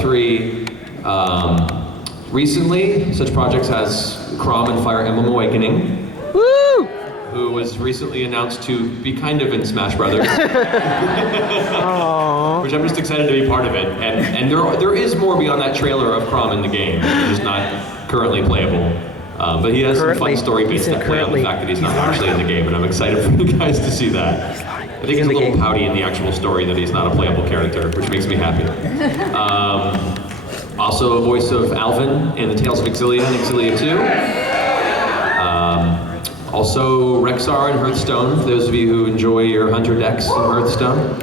Diablo 3. Recently, such projects as Crom and Fire Emblem Awakening. Woo! Who was recently announced to be kind of in Smash Brothers. Which I'm just excited to be part of it. And there is more beyond that trailer of Crom in the game. It's just not currently playable. But he has some fun story bits that play on the fact that he's not actually in the game, and I'm excited for you guys to see that. I think he's a little pouty in the actual story that he's not a playable character, which makes me happy. Also a voice of Alvin in the Tales of Exilia and Exilia 2. Also Rexar in Hearthstone, for those of you who enjoy your Hunter decks in Hearthstone.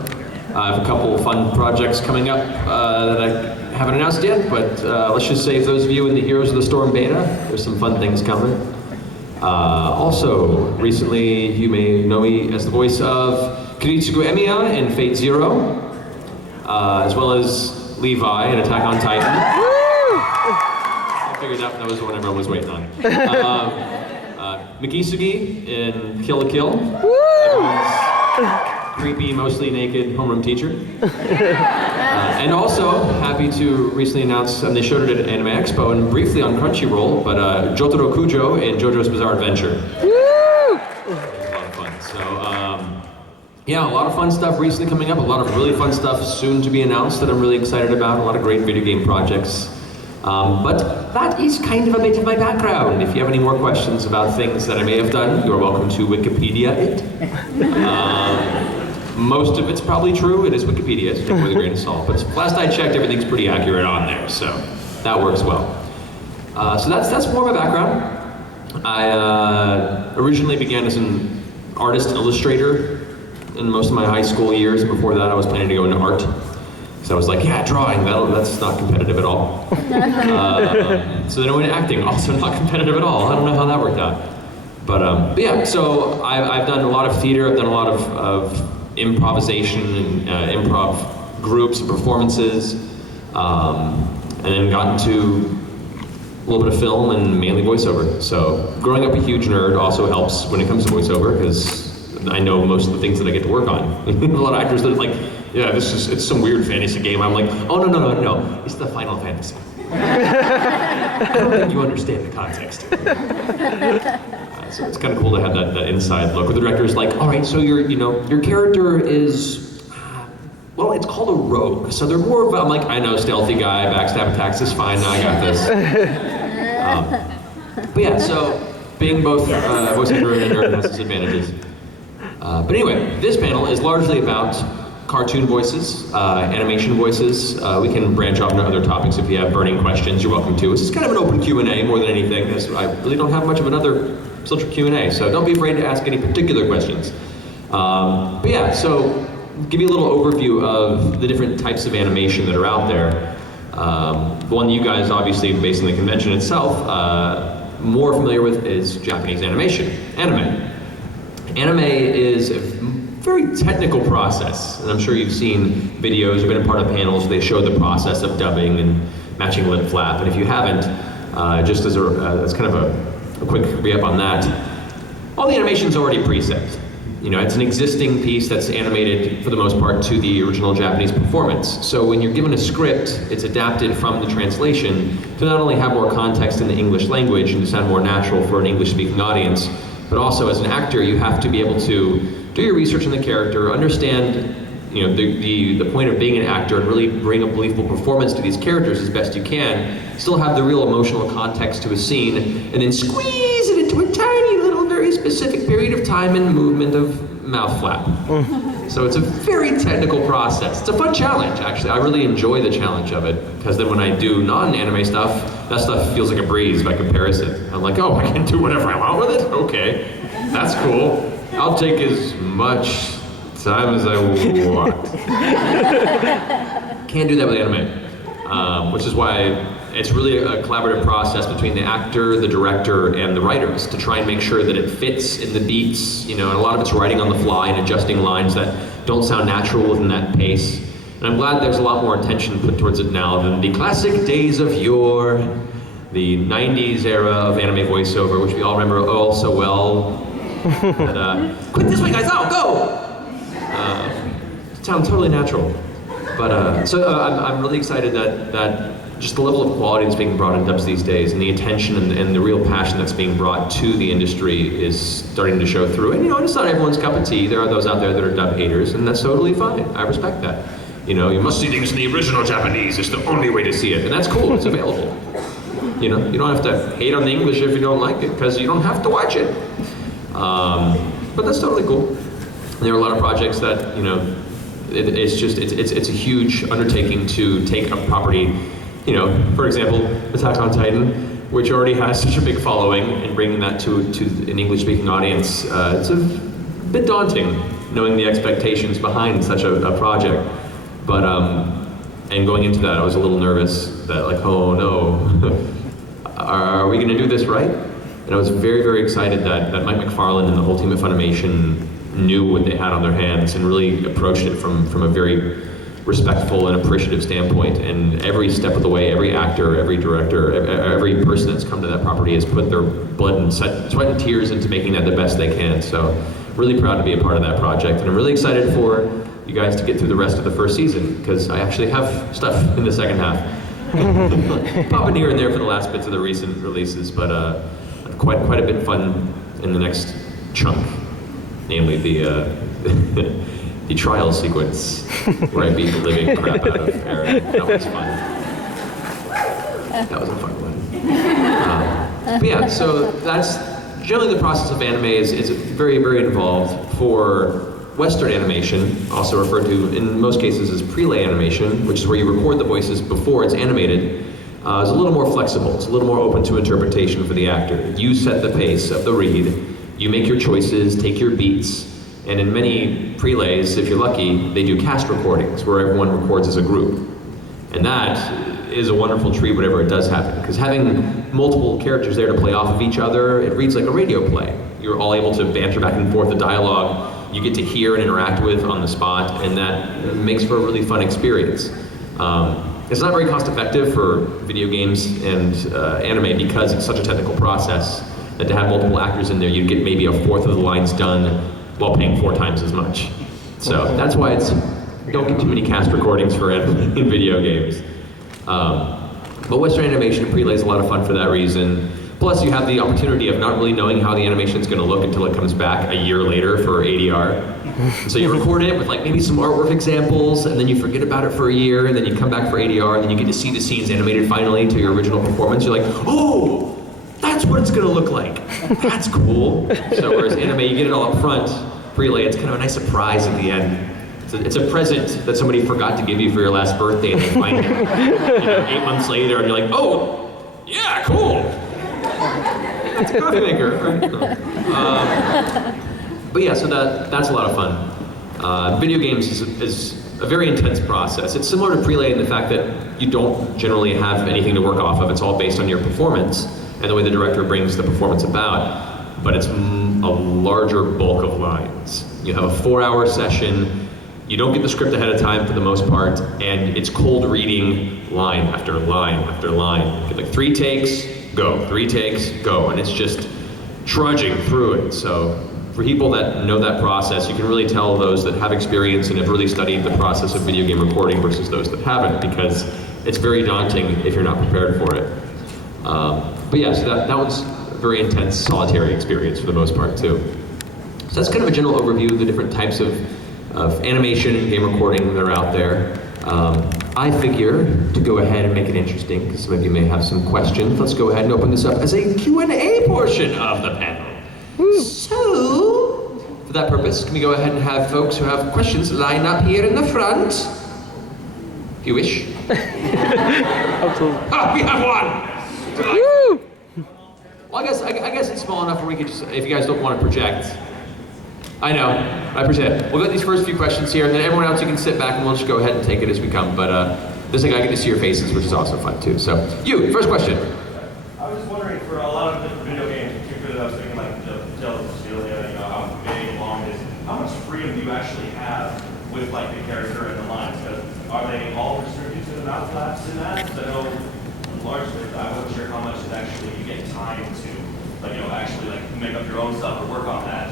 I have a couple of fun projects coming up that I haven't announced yet, but let's just say for those of you in the Heroes of the Storm beta, there's some fun things coming. Also, recently you may know me as the voice of Kiritsugu Emiya in Fate Zero, as well as Levi in Attack on Titan. I figured that was the one everyone was waiting on. Mikisugi in Kill la Kill. Creepy, mostly naked homeroom teacher. And also, happy to recently announce, and they showed it at Anime Expo and briefly on Crunchyroll, but Jotaro Kujo in JoJo's Bizarre Adventure. Woo! It was a lot of fun. So, yeah, a lot of fun stuff recently coming up, a lot of really fun stuff soon to be announced that I'm really excited about, a lot of great video game projects. But that is kind of a bit of my background. If you have any more questions about things that I may have done, you're welcome to Wikipedia it. Most of it's probably true. It is Wikipedia, so take it with a grain of salt. But last I checked, everything's pretty accurate on there, so that works well. So that's more of my background. I originally began as an artist and illustrator in most of my high school years. Before that, I was planning to go into art. So I was like, yeah, drawing, that's not competitive at all. So then I went to acting, also not competitive at all. I don't know how that worked out. But yeah, so I've done a lot of theater, I've done a lot of improvisation and improv groups and performances, and then got into a little bit of film and mainly voiceover. So growing up a huge nerd also helps when it comes to voiceover, because I know most of the things that I get to work on. A lot of actors that are like, yeah, it's some weird fantasy game. I'm like, oh, no, it's the Final Fantasy. I don't think you understand the context. So it's kind of cool to have that inside look where the director's like, all right, so your character is, well, it's called a rogue. So they're more of, I'm like, I know, stealthy guy, backstab attacks is fine, I got this. But yeah, so being both voice actor and nerd has its advantages. But anyway, this panel is largely about cartoon voices, animation voices. We can branch off into other topics if you have burning questions, you're welcome to. This is kind of an open Q&A more than anything, because I really don't have much of another social Q&A, so don't be afraid to ask any particular questions. But yeah, so give you a little overview of the different types of animation that are out there. The one you guys, obviously, based on the convention itself, more familiar with is Japanese animation, anime. Anime is a very technical process, and I'm sure you've seen videos or been a part of panels where they show the process of dubbing and matching lip flap, and if you haven't, just as that's kind of a quick re-up on that, all the animation's already preset. It's an existing piece that's animated for the most part to the original Japanese performance. So when you're given a script, it's adapted from the translation to not only have more context in the English language and to sound more natural for an English-speaking audience, but also as an actor, you have to be able to do your research on the character, understand the point of being an actor, and really bring a believable performance to these characters as best you can, still have the real emotional context to a scene, and then squeeze it into a tiny little, very specific period of time and movement of mouth flap. So it's a very technical process. It's a fun challenge, actually. I really enjoy the challenge of it, because then when I do non-anime stuff, that stuff feels like a breeze by comparison. I'm like, oh, I can do whatever I want with it? Okay, that's cool. I'll take as much time as I want. Can't do that with anime, which is why it's really a collaborative process between the actor, the director, and the writers to try and make sure that it fits in the beats, and a lot of it's writing on the fly and adjusting lines that don't sound natural within that pace. And I'm glad there's a lot more attention put towards it now than the classic days of yore, the 90s era of anime voiceover, which we all remember all so well. But, quit this way, guys, out, go! It sounds totally natural. I'm really excited that just the level of quality that's being brought in dubs these days, and the attention and the real passion that's being brought to the industry is starting to show through. And it's not everyone's cup of tea. There are those out there that are dub haters, and that's totally fine. I respect that. You must see things in the original Japanese. It's the only way to see it, and that's cool. It's available. You don't have to hate on the English if you don't like it, because you don't have to watch it. But that's totally cool. There are a lot of projects that it's a huge undertaking to take a property. For example, Attack on Titan, which already has such a big following, and bringing that to an English-speaking audience, it's a bit daunting, knowing the expectations behind such a project. But and going into that, I was a little nervous that oh no, are we going to do this right? And I was very, very excited that Mike McFarlane and the whole team at Funimation knew what they had on their hands and really approached it from a very respectful and appreciative standpoint. And every step of the way, every actor, every director, every person that's come to that property has put their blood and sweat and tears into making that the best they can. So really proud to be a part of that project. And I'm really excited for you guys to get through the rest of the first season, because I actually have stuff in the second half. Popping here and there for the last bits of the recent releases, but quite a bit fun in the next chunk, namely the the trial sequence where I beat the living crap out of Aaron. That was fun. That was a fun one. But yeah, so that's generally the process of anime is very, very involved. For Western animation, also referred to in most cases as prelay animation, which is where you record the voices before it's animated, is a little more flexible. It's a little more open to interpretation for the actor. You set the pace of the read, you make your choices, take your beats, and in many prelays, if you're lucky, they do cast recordings where everyone records as a group. And that is a wonderful treat whenever it does happen, because having multiple characters there to play off of each other, it reads like a radio play. You're all able to banter back and forth the dialogue you get to hear and interact with on the spot, and that makes for a really fun experience. It's not very cost effective for video games and anime because it's such a technical process that to have multiple actors in there, you'd get maybe a fourth of the lines done while paying 4 times as much. So that's why don't get too many cast recordings for in video games. But Western animation and prelay is a lot of fun for that reason. Plus, you have the opportunity of not really knowing how the animation is going to look until it comes back a year later for ADR. So you record it with maybe some artwork examples, and then you forget about it for a year, and then you come back for ADR, and then you get to see the scenes animated finally to your original performance. You're like, oh, that's what it's going to look like. That's cool. So whereas anime, you get it all up front. Prelay, it's kind of a nice surprise at the end. It's a present that somebody forgot to give you for your last birthday, and they find it 8 months later, and you're like, oh, yeah, cool. It's a coffee maker, right? But yeah, so that's a lot of fun. Video games is a very intense process. It's similar to prelay in the fact that you don't generally have anything to work off of. It's all based on your performance and the way the director brings the performance about. But it's a larger bulk of lines. You have a 4-hour session. You don't get the script ahead of time for the most part, and it's cold reading line after line after line. You get 3 takes, go, 3 takes, go, and it's just trudging through it. So for people that know that process, you can really tell those that have experience and have really studied the process of video game recording versus those that haven't, because it's very daunting if you're not prepared for it. But yeah, so that was a very intense solitary experience for the most part too. So that's kind of a general overview of the different types of animation and game recording that are out there. I figure to go ahead and make it interesting, because some of you may have some questions, let's go ahead and open this up as a Q&A portion of the panel. Woo. So, for that purpose, can we go ahead and have folks who have questions line up here in the front? If you wish. Oh, we have one! Woo! Well, I guess it's small enough where we could just, if you guys don't want to project. I know, I appreciate it. We'll get these first few questions here, and then everyone else, you can sit back and we'll just go ahead and take it as we come. But this thing, I get to see your faces, which is also fun too. So, you, first question. I was just wondering, for a lot of different video games, particularly I was thinking Tales of Cecilia, how big, long it is, how much freedom do you actually have with the character and the lines? Because are they all restricted to the mouth flaps in that? Because I know largely, I wasn't sure how much is actually you get time to, actually make up your own stuff or work on that.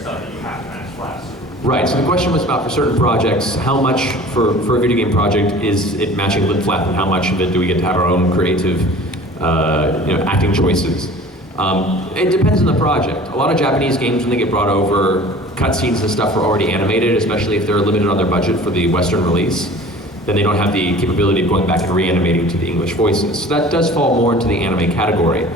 Stuff that you have to match flaps. Right, so the question was about for certain projects, how much for a video game project is it matching lip flap, and how much of it do we get to have our own creative acting choices? It depends on the project. A lot of Japanese games, when they get brought over, cutscenes and stuff are already animated, especially if they're limited on their budget for the Western release. Then they don't have the capability of going back and reanimating to the English voices. So that does fall more into the anime category.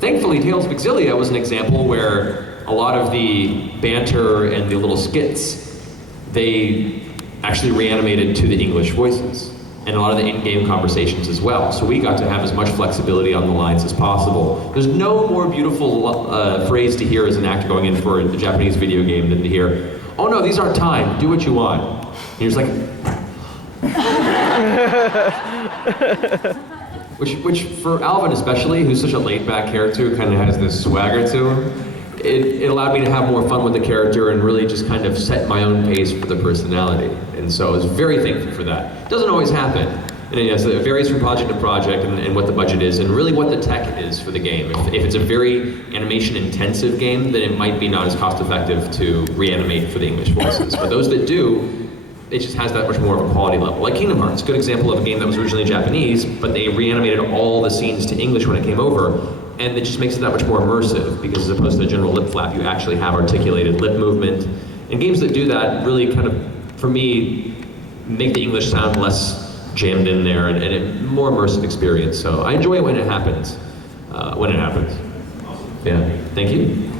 Thankfully, Tales of Exilia was an example where a lot of the banter and the little skits, they actually reanimated to the English voices, and a lot of the in-game conversations as well. So we got to have as much flexibility on the lines as possible. There's no more beautiful phrase to hear as an actor going in for a Japanese video game than to hear, "Oh no, these aren't timed, do what you want." And you're just like, which for Alvin especially, who's such a laid-back character who kind of has this swagger to him, it allowed me to have more fun with the character and really just kind of set my own pace for the personality. And so I was very thankful for that. It doesn't always happen. And yes, it varies from project to project and what the budget is and really what the tech is for the game. If it's a very animation-intensive game, then it might be not as cost-effective to reanimate for the English voices. But those that do, it just has that much more of a quality level. Like Kingdom Hearts, a good example of a game that was originally Japanese, but they reanimated all the scenes to English when it came over, and it just makes it that much more immersive, because as opposed to a general lip flap, you actually have articulated lip movement. And games that do that really kind of, for me, make the English sound less jammed in there and a more immersive experience. So I enjoy it when it happens. Yeah, thank you.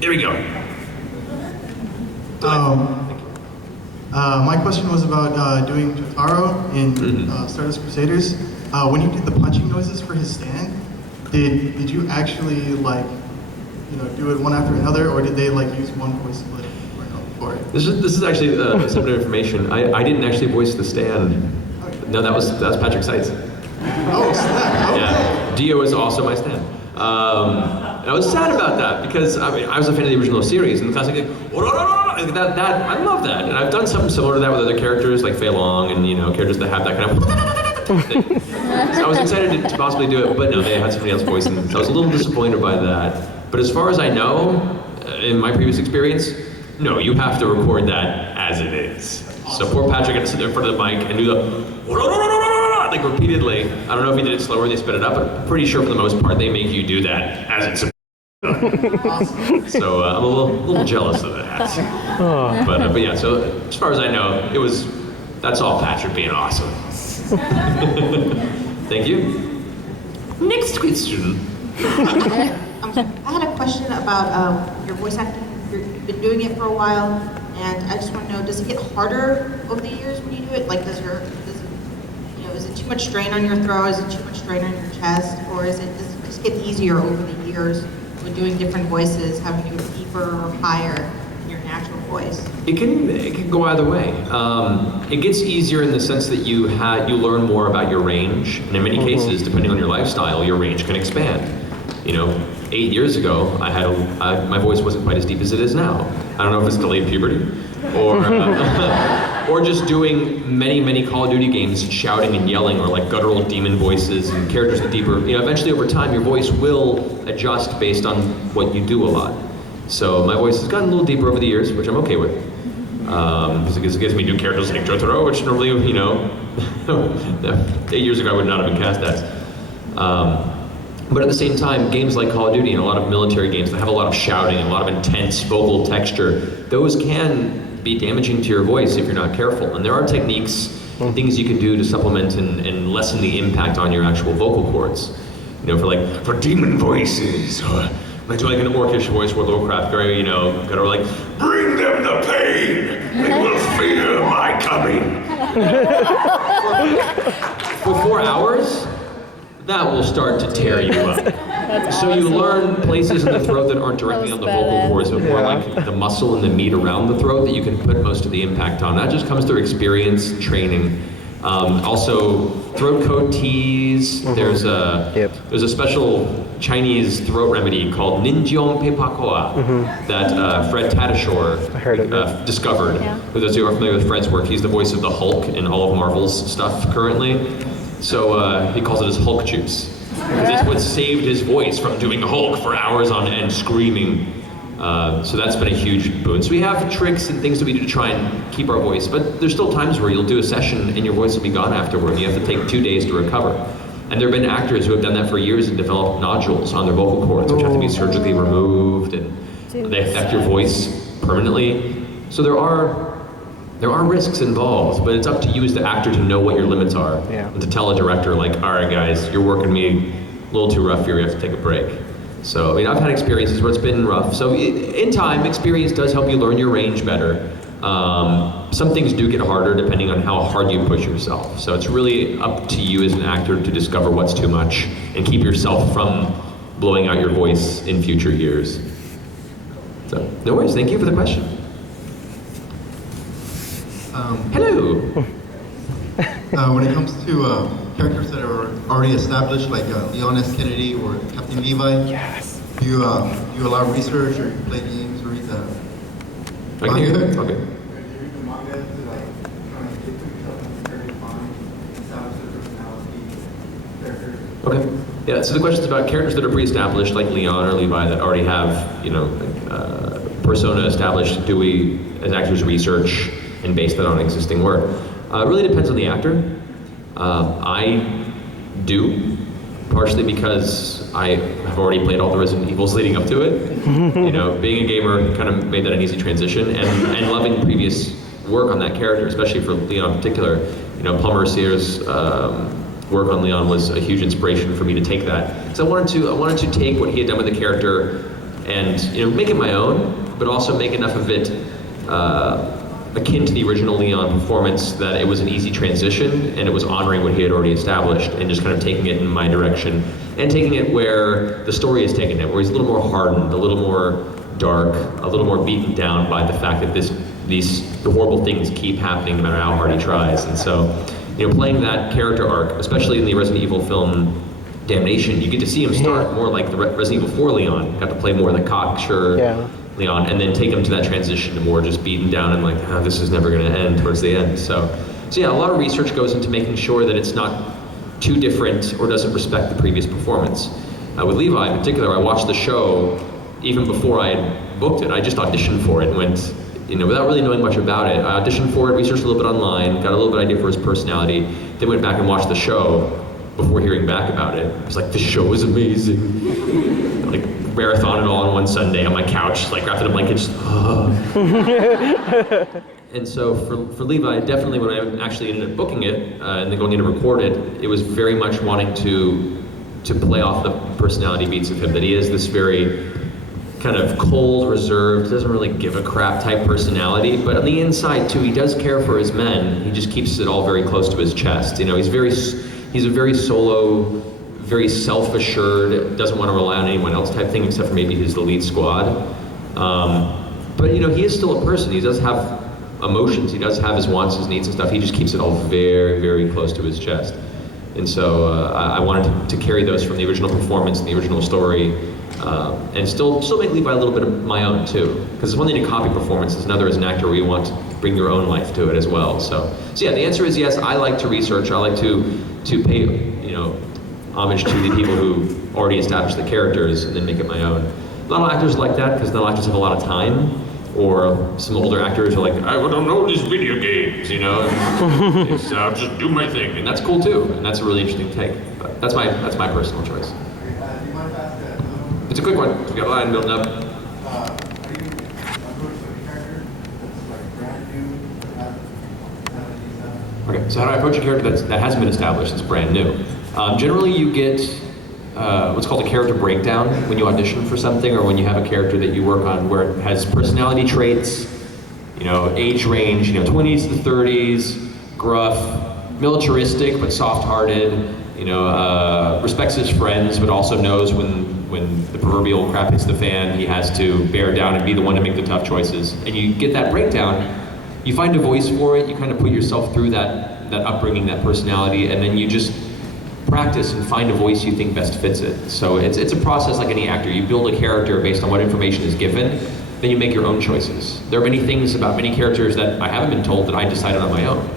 There we go. My question was about doing Jotaro in Stardust Crusaders. When you did the punching noises for his stand, did you actually do it one after another, or did they use one voice split for it? This is actually separate information. I didn't actually voice the stand. No, that was Patrick Seitz. Oh, snap! Okay. Yeah, Dio is also my stand. And I was sad about that because I was a fan of the original series, and the classic that I love that, and I've done something similar to that with other characters like Fei Long and characters that have that kind of. So I was excited to possibly do it, but no, they had somebody else voicing it. So I was a little disappointed by that. But as far as I know, in my previous experience, no, you have to record that as it is. So poor Patrick had to sit there in front of the mic and do the repeatedly. I don't know if he did it slower, they sped it up, but I'm pretty sure for the most part they make you do that as it's supposed to. So I'm a little jealous of that. But yeah, so as far as I know, that's all Patrick being awesome. Thank you. Next question. I had a question about your voice acting. You've been doing it for a while, and I just want to know, does it get harder over the years when you do it? Is it too much strain on your throat? Is it too much strain on your chest? Or does it just get easier over the years with doing different voices, having to go deeper or higher in your natural voice? It can go either way. It gets easier in the sense that you learn more about your range, and in many cases, depending on your lifestyle, your range can expand. 8 years ago, my voice wasn't quite as deep as it is now. I don't know if it's delayed puberty, or just doing many Call of Duty games, shouting and yelling, or guttural demon voices and characters with deeper. Eventually over time, your voice will adjust based on what you do a lot. So my voice has gotten a little deeper over the years, which I'm okay with. Because it gives me new characters like Jotaro, which normally, 8 years ago I would not have been cast as. But at the same time, games like Call of Duty and a lot of military games that have a lot of shouting and a lot of intense vocal texture, those can be damaging to your voice if you're not careful. And there are techniques, things you can do to supplement and lessen the impact on your actual vocal cords. For demon voices, or do an orcish voice where Lovecraft, very, bring them the pain, they will fear my coming. For 4 hours, that will start to tear you up. So you learn places in the throat that aren't directly on the vocal cords, but more like the muscle and the meat around the throat that you can put most of the impact on. That just comes through experience, training. Also, throat coat teas. There's a special Chinese throat remedy called Ninjiong Pepakoa that Fred Tatasciore discovered. Yeah. For those who are familiar with Fred's work, he's the voice of the Hulk in all of Marvel's stuff currently. So he calls it his Hulk juice. Because it's what saved his voice from doing Hulk for hours on end, screaming. So that's been a huge boon. So we have tricks and things that we do to try and keep our voice, but there's still times where you'll do a session and your voice will be gone afterward, and you have to take 2 days to recover. And there have been actors who have done that for years and developed nodules on their vocal cords, which have to be surgically removed, and they affect your voice permanently. So there are risks involved, but it's up to you as the actor to know what your limits are, and to tell a director, like, all right guys, you're working me a little too rough here, we have to take a break. So, I mean, I've had experiences where it's been rough. So in time, experience does help you learn your range better. Some things do get harder depending on how hard you push yourself. So it's really up to you as an actor to discover what's too much and keep yourself from blowing out your voice in future years. So, no worries, thank you for the question. Hello. When it comes to characters that are already established, like Leon S. Kennedy or Captain Levi, Yes. do you allow research, or you play games, or read the Okay. Do you read the manga to like try and get yourself in the character's mind, establish their personality, character? Okay. Yeah, so the question's about characters that are pre-established, like Leon or Levi, that already have, persona established. Do we, as actors, research and base that on existing work? It really depends on the actor. I do, partially because I have already played all the Resident Evils leading up to it. Being a gamer kind of made that an easy transition, and loving previous work on that character, especially for Leon in particular. Paul Mercier's work on Leon was a huge inspiration for me to take that. So I wanted to take what he had done with the character and make it my own, but also make enough of it akin to the original Leon performance that it was an easy transition, and it was honoring what he had already established and just kind of taking it in my direction and taking it where the story is taking it, where he's a little more hardened, a little more dark, a little more beaten down by the fact that the horrible things keep happening no matter how hard he tries. And so, playing that character arc, especially in the Resident Evil film Damnation, you get to see him start more like the Resident Evil 4 Leon, got to play more the cocksure Leon, and then take him to that transition to more just beaten down and like, this is never going to end towards the end. So yeah, a lot of research goes into making sure that it's not too different or doesn't respect the previous performance. With Levi in particular, I watched the show even before I had booked it. I just auditioned for it and went, without really knowing much about it. I auditioned for it, researched a little bit online, got a little bit idea for his personality, then went back and watched the show before hearing back about it. I was like, this show is amazing. Like, marathon it all on one Sunday on my couch, like wrapped in a blanket, just, And so for Levi, definitely when I actually ended up booking it and then going in to record it, it was very much wanting to play off the personality beats of him, that he is this very kind of cold, reserved, doesn't really give a crap type personality, but on the inside too, he does care for his men. He just keeps it all very close to his chest. He's a very solo, very self-assured, doesn't want to rely on anyone else type thing, except for maybe his elite squad. But he is still a person. He does have emotions. He does have his wants, his needs and stuff. He just keeps it all very, very close to his chest. And so I wanted to carry those from the original performance and the original story, and still make Levi a little bit of my own too. Because it's one thing to copy performances, another as an actor where you want to bring your own life to it as well. So yeah, the answer is yes. I like to research. I like to pay homage to the people who already established the characters and then make it my own. Not all actors like that, because not all actors have a lot of time. Or some older actors are like, I don't know these video games, I'll just do my thing, and that's cool too, and that's a really interesting take. But that's my personal choice. Do you mind if I ask that? It's a quick one. We got a line building up. Are you approaching a character that's like brand new? Okay, so how do I approach a character that hasn't been established, that's brand new? Generally, you get what's called a character breakdown when you audition for something, or when you have a character that you work on where it has personality traits, age range, 20s to 30s, gruff, militaristic but soft-hearted, respects his friends but also knows when the proverbial crap hits the fan, he has to bear down and be the one to make the tough choices. And you get that breakdown, you find a voice for it, you kind of put yourself through that upbringing, that personality, and then you just practice and find a voice you think best fits it. So it's a process like any actor. You build a character based on what information is given, then you make your own choices. There are many things about many characters that I haven't been told that I decided on my own.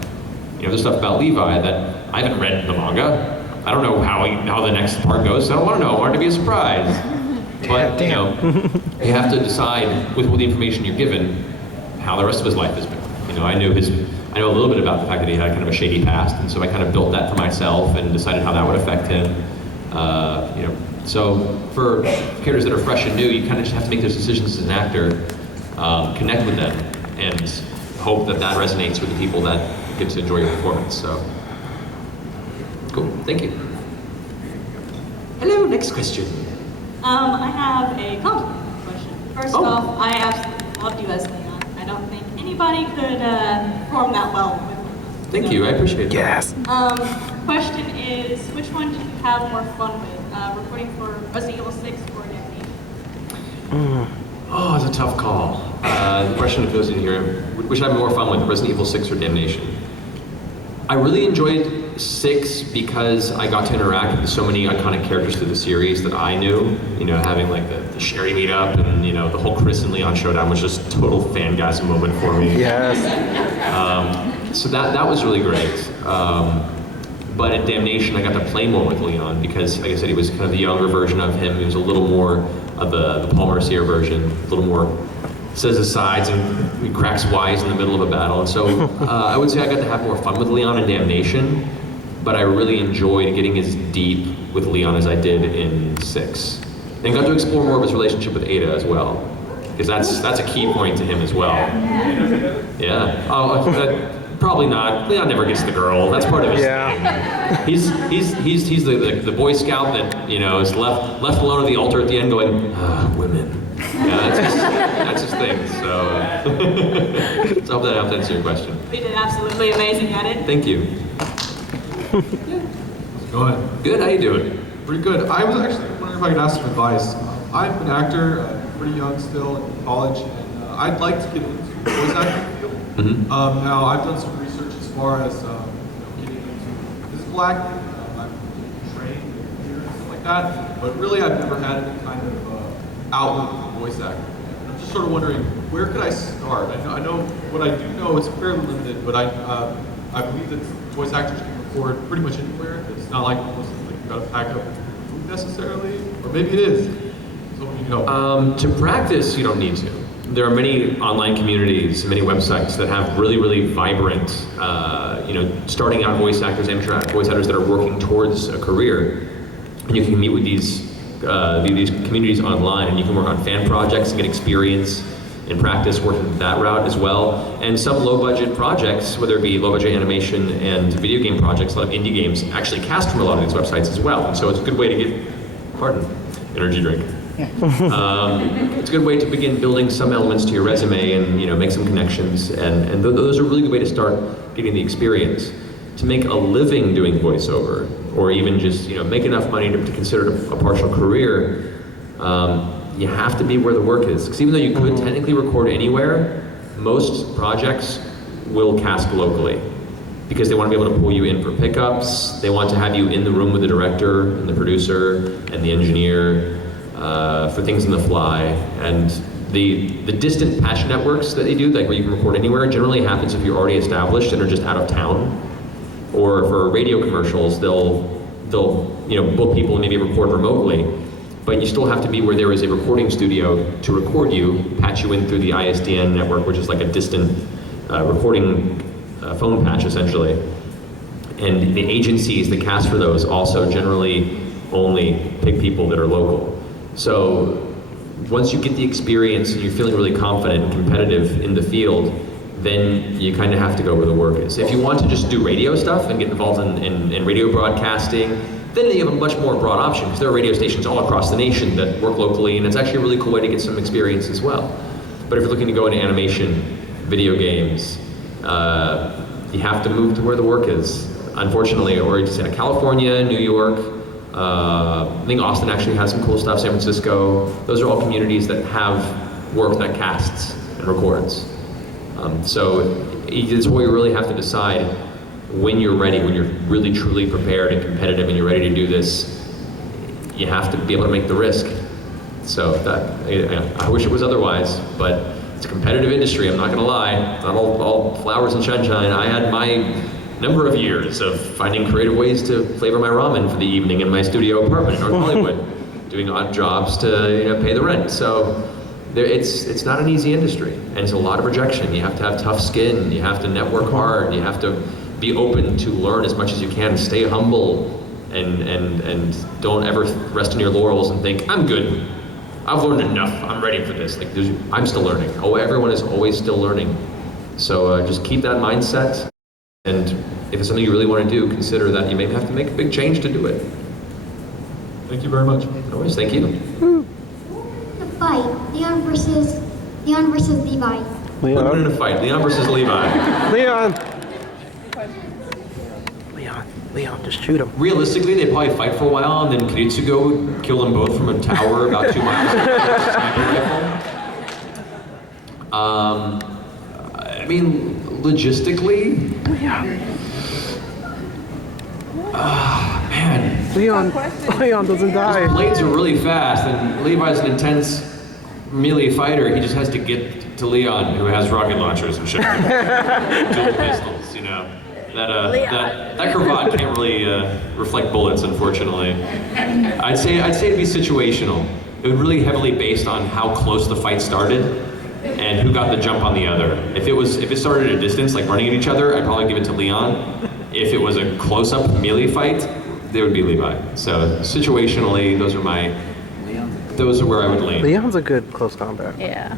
There's stuff about Levi that I haven't read the manga. I don't know how the next part goes, so I don't want to know. I want it to be a surprise. But you know, you have to decide with the information you're given how the rest of his life has been. You know, I know a little bit about the fact that he had kind of a shady past, and so I kind of built that for myself and decided how that would affect him. You know, so for characters that are fresh and new, you kind of just have to make those decisions as an actor, connect with them, and hope that that resonates with the people that get to enjoy your performance. So, cool. Thank you. Hello. Next question. I have a compliment question. First off, I absolutely loved you as Leon. I don't think anybody could perform that well with me. Thank you. I appreciate that. Yes. Question is, which one did you have more fun with? Recording for Resident Evil 6 or Damnation? Oh, it's a tough call. The question that goes in here, which I have more fun with, Resident Evil 6 or Damnation? I really enjoyed 6 because I got to interact with so many iconic characters through the series that I knew. You know, having like the Sherry meetup and, you know, the whole Chris and Leon showdown was just total fangasm moment for me. Yes. So that was really great. But in Damnation, I got to play more with Leon because, like I said, he was kind of the younger version of him. He was a little more of the Paul Mercer version, a little more says his sides and he cracks wise in the middle of a battle. And so I would say I got to have more fun with Leon in Damnation, but I really enjoyed getting as deep with Leon as I did in 6. And got to explore more of his relationship with Ada as well, because that's a key point to him as well. Yeah. Oh, probably not. Leon never gets the girl. That's part of his thing. He's the Boy Scout that, you know, is left alone at the altar at the end going, women. Yeah, that's his thing. So, so I hope that helped answer your question. You did absolutely amazing at it. Thank you. Go ahead. Good. How you doing? Pretty good. I was actually wondering if I could ask some advice. I'm an actor, pretty young still in college, and I'd like to get into the voice acting field. Mm-hmm. Now, I've done some research as far as getting into physical acting. I'm trained in theater and stuff like that, but really I've never had any kind of outlet for voice acting. I'm just sort of wondering, where could I start? I know what I do know is fairly limited, but I believe that voice actors can record pretty much anywhere. It's not like almost like you've got to pack up food necessarily, or maybe it is. So you know. To practice, you don't need to. There are many online communities, many websites that have really, really vibrant, you know, starting out voice actors, amateur voice actors that are working towards a career. And you can meet with these communities online, and you can work on fan projects and get experience and practice working that route as well. And some low-budget projects, whether it be low-budget animation and video game projects, a lot of indie games actually cast from a lot of these websites as well. And so it's a good way to get, energy drink. It's a good way to begin building some elements to your resume and, you know, make some connections. And those are a really good way to start getting the experience. To make a living doing voiceover, or even just, you know, make enough money to consider it a partial career, you have to be where the work is. Because even though you could technically record anywhere, most projects will cast locally. Because they want to be able to pull you in for pickups, they want to have you in the room with the director and the producer and the engineer for things on the fly. And the distant patch networks that they do, like where you can record anywhere, generally happens if you're already established and are just out of town. Or for radio commercials, they'll you know, book people and maybe record remotely. But you still have to be where there is a recording studio to record you, patch you in through the ISDN network, which is like a distant recording phone patch, essentially. And the agencies that cast for those also generally only pick people that are local. So once you get the experience and you're feeling really confident and competitive in the field, then you kind of have to go where the work is. If you want to just do radio stuff and get involved in radio broadcasting, then you have a much more broad option, because there are radio stations all across the nation that work locally, and it's actually a really cool way to get some experience as well. But if you're looking to go into animation, video games, you have to move to where the work is, unfortunately, or just in California, New York. I think Austin actually has some cool stuff, San Francisco. Those are all communities that have work that casts and records. So it's what you really have to decide when you're ready, when you're really truly prepared and competitive and you're ready to do this. You have to be able to make the risk. So I wish it was otherwise, but it's a competitive industry, I'm not gonna lie. It's not all flowers and sunshine. I had my number of years of finding creative ways to flavor my ramen for the evening in my studio apartment in North Hollywood. doing odd jobs to pay the rent. So it's not an easy industry, and it's a lot of rejection. You have to have tough skin. You have to network hard. You have to be open to learn as much as you can. Stay humble, and don't ever rest on your laurels and think, I'm good. I've learned enough. I'm ready for this. Like I'm still learning. Oh, everyone is always still learning. So just keep that mindset. And if it's something you really want to do, consider that you may have to make a big change to do it. Thank you very much. Always, thank you. The fight, Leon versus Levi. Put it in a fight, Leon versus Levi. Leon, just shoot him. Realistically, they probably fight for a while, and then Kiritsugo kill them both from a tower about 2 miles away with a sniper rifle. I mean, logistically, man. Leon doesn't die. His blades are really fast, and Levi's an intense melee fighter. He just has to get to Leon, who has rocket launchers and shit. Dual pistols, you know. That cravat can't really reflect bullets, unfortunately. I'd say it'd be situational. It would really heavily based on how close the fight started and who got the jump on the other. If it started at a distance, like running at each other, I'd probably give it to Leon. If it was a close-up melee fight, they would be Levi. So situationally, those are where I would lean. Leon's a good close combat. Yeah.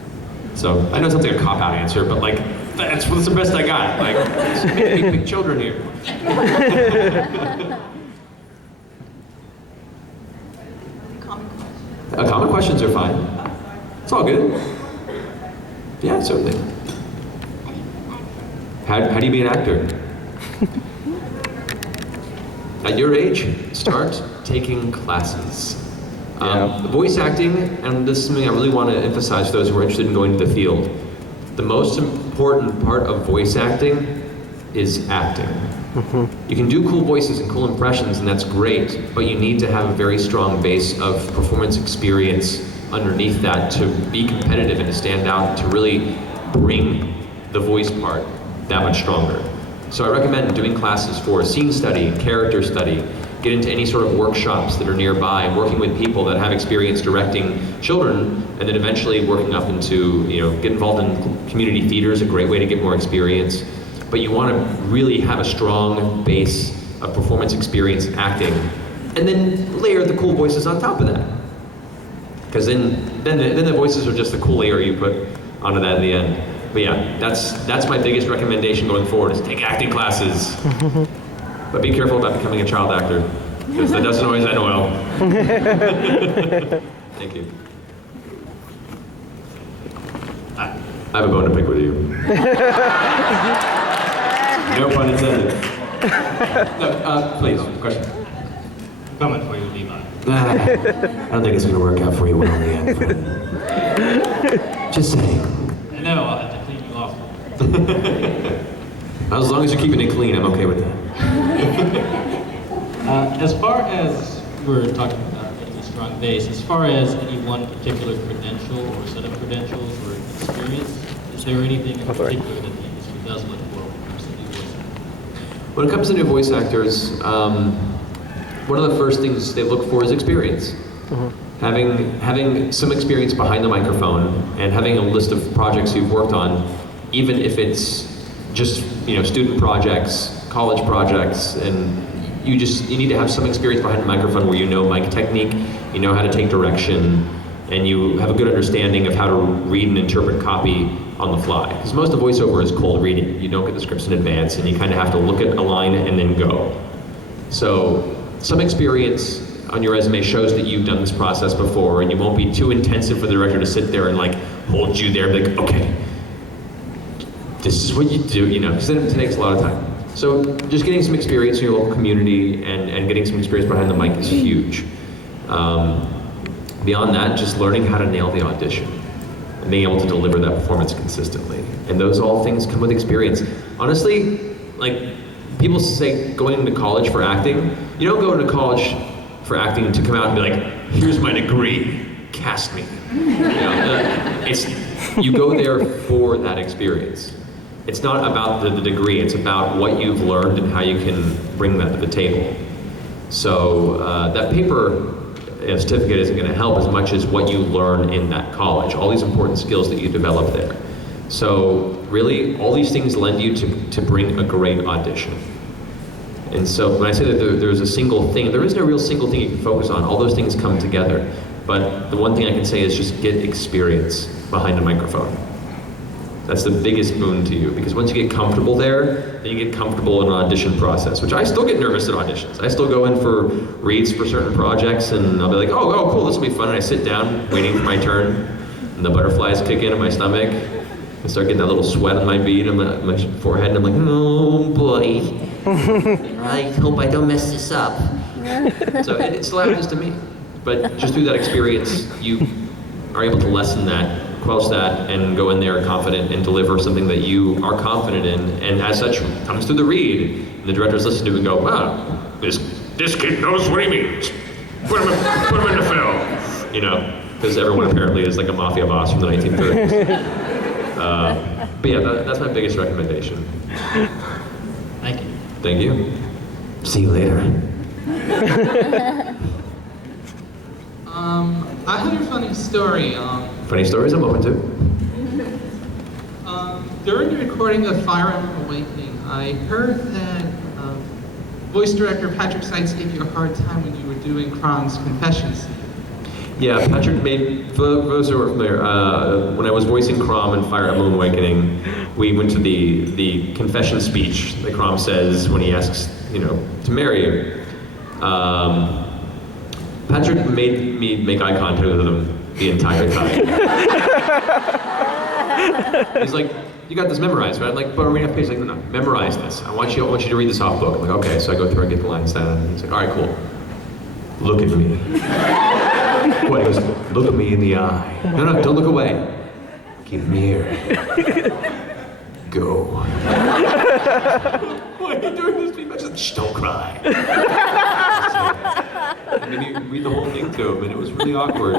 So I know it's not like a cop-out answer, but like that's the best I got. Like it's making me pick children here. Common questions are fine. It's all good. Yeah, certainly. How do you be an actor? At your age, start taking classes. Voice acting, and this is something I really want to emphasize for those who are interested in going into the field. The most important part of voice acting is acting. You can do cool voices and cool impressions, and that's great, but you need to have a very strong base of performance experience underneath that to be competitive and to stand out and to really bring the voice part that much stronger. So I recommend doing classes for scene study, character study, get into any sort of workshops that are nearby, and working with people that have experience directing children, and then eventually working up into, get involved in community theater is a great way to get more experience. But you want to really have a strong base of performance experience acting, and then layer the cool voices on top of that. Because then the voices are just the cool layer you put onto that in the end. But yeah, that's my biggest recommendation going forward is take acting classes. But be careful about becoming a child actor, because that doesn't always end well. Thank you. I have a bone to pick with you. No pun intended. No, please, question. Coming for you, Levi. I don't think it's going to work out for you well in the end. Just saying. I know, I'll have to clean you off. As long as you're keeping it clean, I'm okay with that. As far as we're talking about getting a strong base, as far as any one particular credential or set of credentials or experience, is there anything in particular that the industry does look for when it comes to new voice actors? When it comes to new voice actors, one of the first things they look for is experience. Having some experience behind the microphone and having a list of projects you've worked on, even if it's just student projects, college projects, and you need to have some experience behind the microphone where you know mic technique, you know how to take direction, and you have a good understanding of how to read and interpret copy on the fly. Because most of voiceover is cold reading. You don't get the scripts in advance, and you kind of have to look at a line and then go. So some experience on your resume shows that you've done this process before, and you won't be too intensive for the director to sit there and like hold you there and be like, okay, this is what you do, because then it takes a lot of time. So just getting some experience in your local community and getting some experience behind the mic is huge. Beyond that, just learning how to nail the audition and being able to deliver that performance consistently. And those all things come with experience. Honestly, like people say going into college for acting, you don't go into college for acting to come out and be like, here's my degree, cast me. You go there for that experience. It's not about the degree, it's about what you've learned and how you can bring that to the table. So that paper certificate isn't going to help as much as what you learn in that college, all these important skills that you develop there. So really, all these things lend you to bring a great audition. And so when I say that there's a single thing, there is no real single thing you can focus on. All those things come together. But the one thing I can say is just get experience behind a microphone. That's the biggest boon to you, because once you get comfortable there, then you get comfortable in an audition process, which I still get nervous at auditions. I still go in for reads for certain projects, and I'll be like, oh, cool, this will be fun. And I sit down, waiting for my turn, and the butterflies kick in my stomach. I start getting that little sweat on my bead on my forehead, and I'm like, oh boy, I hope I don't mess this up. So it still happens to me. But just through that experience, you are able to lessen that, quench that, and go in there confident and deliver something that you are confident in, and as such comes through the read, and the directors listen to it and go, wow, this kid knows what he means. Put him in the film. You know, because everyone apparently is like a mafia boss from the 1930s. But yeah, that's my biggest recommendation. Thank you. Thank you. See you later. I had a funny story. Funny stories I'm open to. During the recording of Fire Emblem Awakening, I heard that voice director Patrick Seitz gave you a hard time when you were doing Kron's confessions. Yeah, Patrick made, for those who are familiar, when I was voicing Crom in Fire Emblem Awakening, we went to the confession speech that Crom says when he asks, to marry him. Patrick made me make eye contact with him the entire time. He's like, you got this memorized, right? I'm like, but I'm reading off page. He's like, no, memorize this. I want you to read this off book. I'm like, okay, so I go through and get the lines down. And he's like, all right, cool. Look at me. What? He goes, look at me in the eye. No, don't look away. Keep me here. Go. Why are you doing this? Shh, don't cry. And then you read the whole thing to him, and it was really awkward.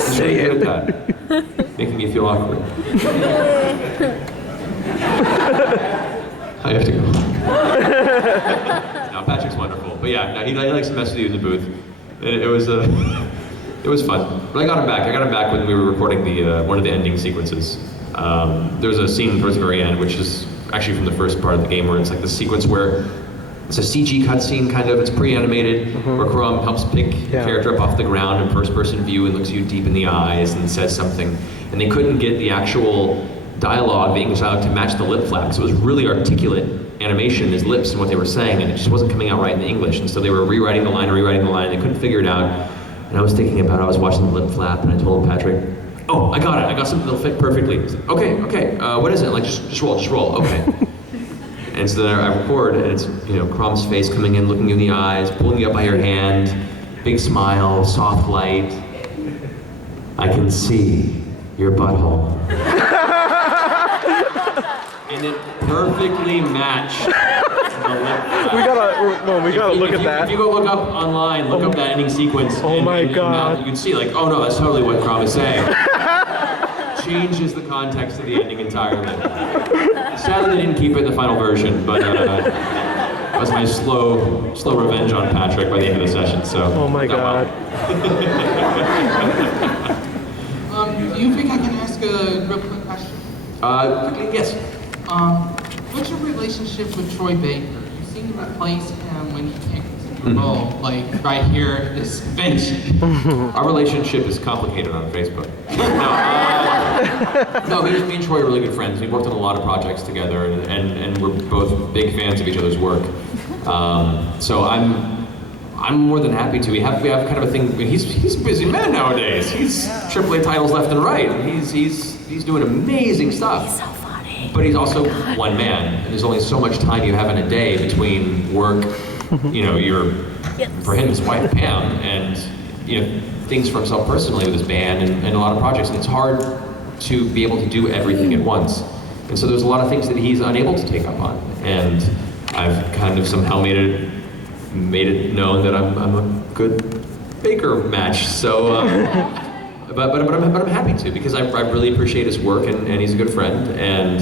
He's really good at that. Making me feel awkward. I have to go. No, Patrick's wonderful. But yeah, no, he likes to mess with you in the booth. And it was fun. But I got him back when we were recording one of the ending sequences. There was a scene towards the very end, which is actually from the first part of the game, where it's like the sequence where it's a CG cutscene, kind of. It's pre-animated, where Crom helps pick a character up off the ground in first-person view and looks you deep in the eyes and says something. And they couldn't get the actual dialogue, the English dialogue, to match the lip flaps. So it was really articulate animation in his lips and what they were saying, and it just wasn't coming out right in the English. And so they were rewriting the line, and they couldn't figure it out. And I was thinking about it. I was watching the lip flap, and I told Patrick, oh, I got it. I got something that'll fit perfectly. He's like, okay. What is it? Like, just roll. Okay. And so then I record, and it's Crom's face coming in, looking you in the eyes, pulling you up by your hand, big smile, soft light. I can see your butthole. And it perfectly matched the lip flap. We gotta look at that. If you go look up online, look up that ending sequence. Oh my God. You can see like, oh no, that's totally what Crom is saying. Changes the context of the ending entirely. Sadly, they didn't keep it in the final version, but that was my slow revenge on Patrick by the end of the session. So. Oh my God. Do you think I can ask a real quick question? Quickly, yes. What's your relationship with Troy Baker? You seem to replace him when you can't consider a role, like right here at this convention. Our relationship is complicated on Facebook. No, me and Troy are really good friends. We've worked on a lot of projects together, and we're both big fans of each other's work. So I'm more than happy to. We have kind of a thing. I mean, he's a busy man nowadays. He's AAA titles left and right. He's doing amazing stuff. He's so funny. But he's also one man, and there's only so much time you have in a day between work, for him, his wife Pam, and things for himself personally with his band and a lot of projects. And it's hard to be able to do everything at once. And so there's a lot of things that he's unable to take up on. And I've kind of somehow made it known that I'm a good Baker match. So, but I'm happy to, because I really appreciate his work, and he's a good friend, and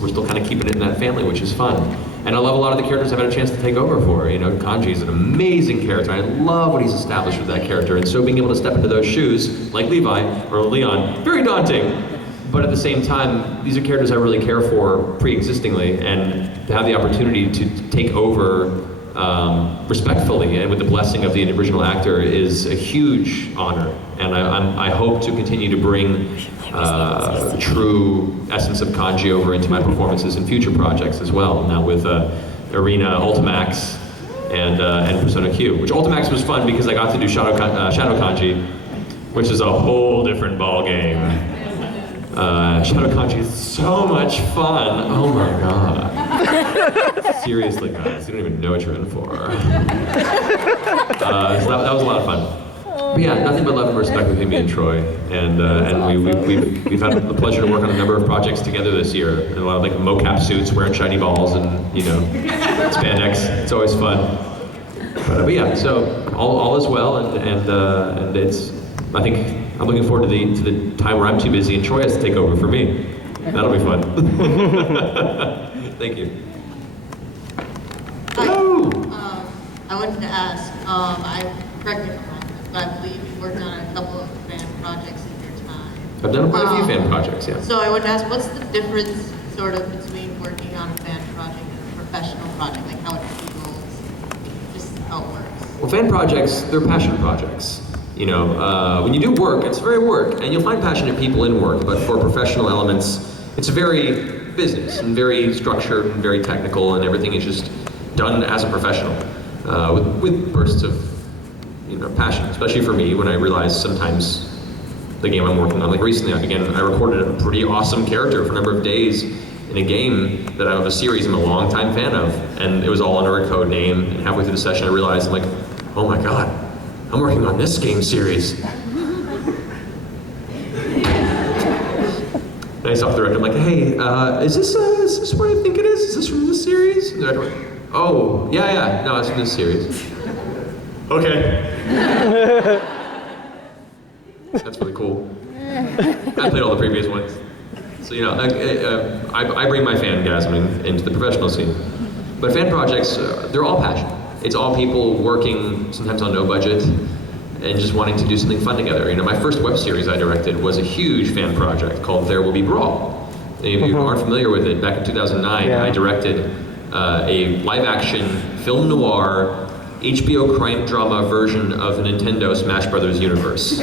we're still kind of keeping it in that family, which is fun. And I love a lot of the characters I've had a chance to take over for. You know, Kanji is an amazing character. I love what he's established with that character. And so being able to step into those shoes, like Levi or Leon, very daunting. But at the same time, these are characters I really care for pre-existingly, and to have the opportunity to take over respectfully and with the blessing of the original actor is a huge honor. And I hope to continue to bring true essence of Kanji over into my performances in future projects as well. Now with Arena, Ultimax, and Persona Q, which Ultimax was fun because I got to do Shadow Kanji, which is a whole different ball game. Shadow Kanji is so much fun. Oh my god. Seriously, guys, you don't even know what you're in for. So that was a lot of fun. But yeah, nothing but love and respect between me and Troy, and we've had the pleasure to work on a number of projects together this year. And a lot of like mocap suits, wearing shiny balls, and you know, spandex. It's always fun. But yeah, so all is well, and it's. I think I'm looking forward to the time where I'm too busy and Troy has to take over for me. That'll be fun. Thank you. Hello. I wanted to ask. Correct me if I'm wrong, but I believe you worked on a couple of fan projects in your time. I've done quite a few fan projects, yeah. So I wanted to ask, what's the difference, sort of, between working on a fan project and a professional project? Like how it feels, just how it works. Well, fan projects, they're passion projects. You know, when you do work, it's very work, and you'll find passionate people in work, but for professional elements, it's very business, and very structured, and very technical, and everything is just done as a professional, with bursts of, you know, passion, especially for me, when I realize sometimes the game I'm working on, like recently I recorded a pretty awesome character for a number of days in a game that I have a series I'm a long-time fan of, and it was all under a code name, and halfway through the session I realized, I'm like, oh my god, I'm working on this game series. And I stopped the director, I'm like, hey, is this what I think it is? Is this from this series? And the director went, oh, yeah, no, it's from this series. Okay. That's really cool. I played all the previous ones. So, you know, I bring my fangasming into the professional scene. But fan projects, they're all passion. It's all people working sometimes on no budget and just wanting to do something fun together. You know, my first web series I directed was a huge fan project called There Will Be Brawl. If you aren't familiar with it, back in 2009, I directed a live-action film noir HBO crime drama version of the Nintendo Smash Brothers universe,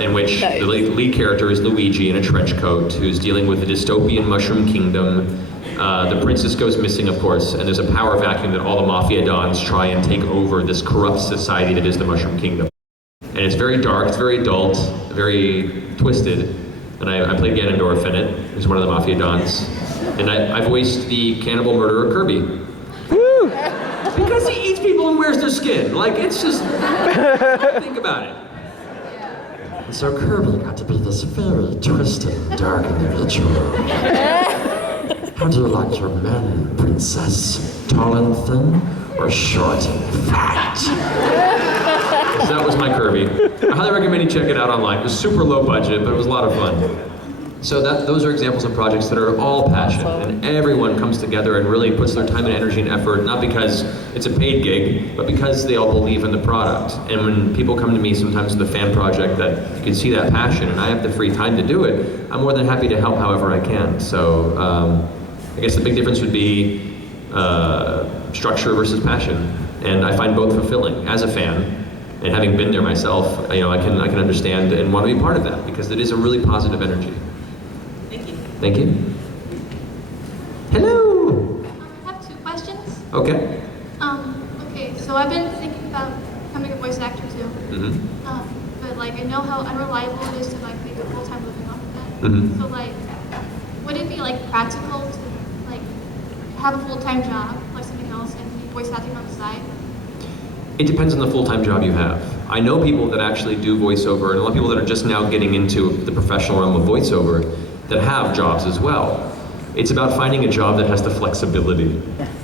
in which the lead character is Luigi in a trench coat who's dealing with the dystopian mushroom kingdom. The princess goes missing, of course, and there's a power vacuum that all the mafia dons try and take over this corrupt society that is the Mushroom Kingdom. And it's very dark, it's very adult, very twisted. And I played Ganondorf in it, who's one of the mafia dons. And I voiced the cannibal murderer Kirby. Woo! Because he eats people and wears their skin. Like, it's just, think about it. And so Kirby got to be this very twisted, dark individual. How do you like your men, princess? Tall and thin, or short and fat? So that was my Kirby. I highly recommend you check it out online. It was super low budget, but it was a lot of fun. So those are examples of projects that are all passion, and everyone comes together and really puts their time and energy and effort, not because it's a paid gig, but because they all believe in the product. And when people come to me sometimes with a fan project that you can see that passion, and I have the free time to do it, I'm more than happy to help however I can. So I guess the big difference would be structure versus passion, and I find both fulfilling as a fan. And having been there myself, you know, I can understand and want to be part of that because it is a really positive energy. Thank you. Thank you. Hello. I have two questions. Okay. Okay, so I've been thinking about becoming a voice actor too. Mm-hmm. But like I know how unreliable it is to like make a full-time living off of that. Mm-hmm. So like, would it be like practical to like have a full-time job, like something else, and be voice acting on the side? It depends on the full-time job you have. I know people that actually do voiceover, and a lot of people that are just now getting into the professional realm of voiceover that have jobs as well. It's about finding a job that has the flexibility.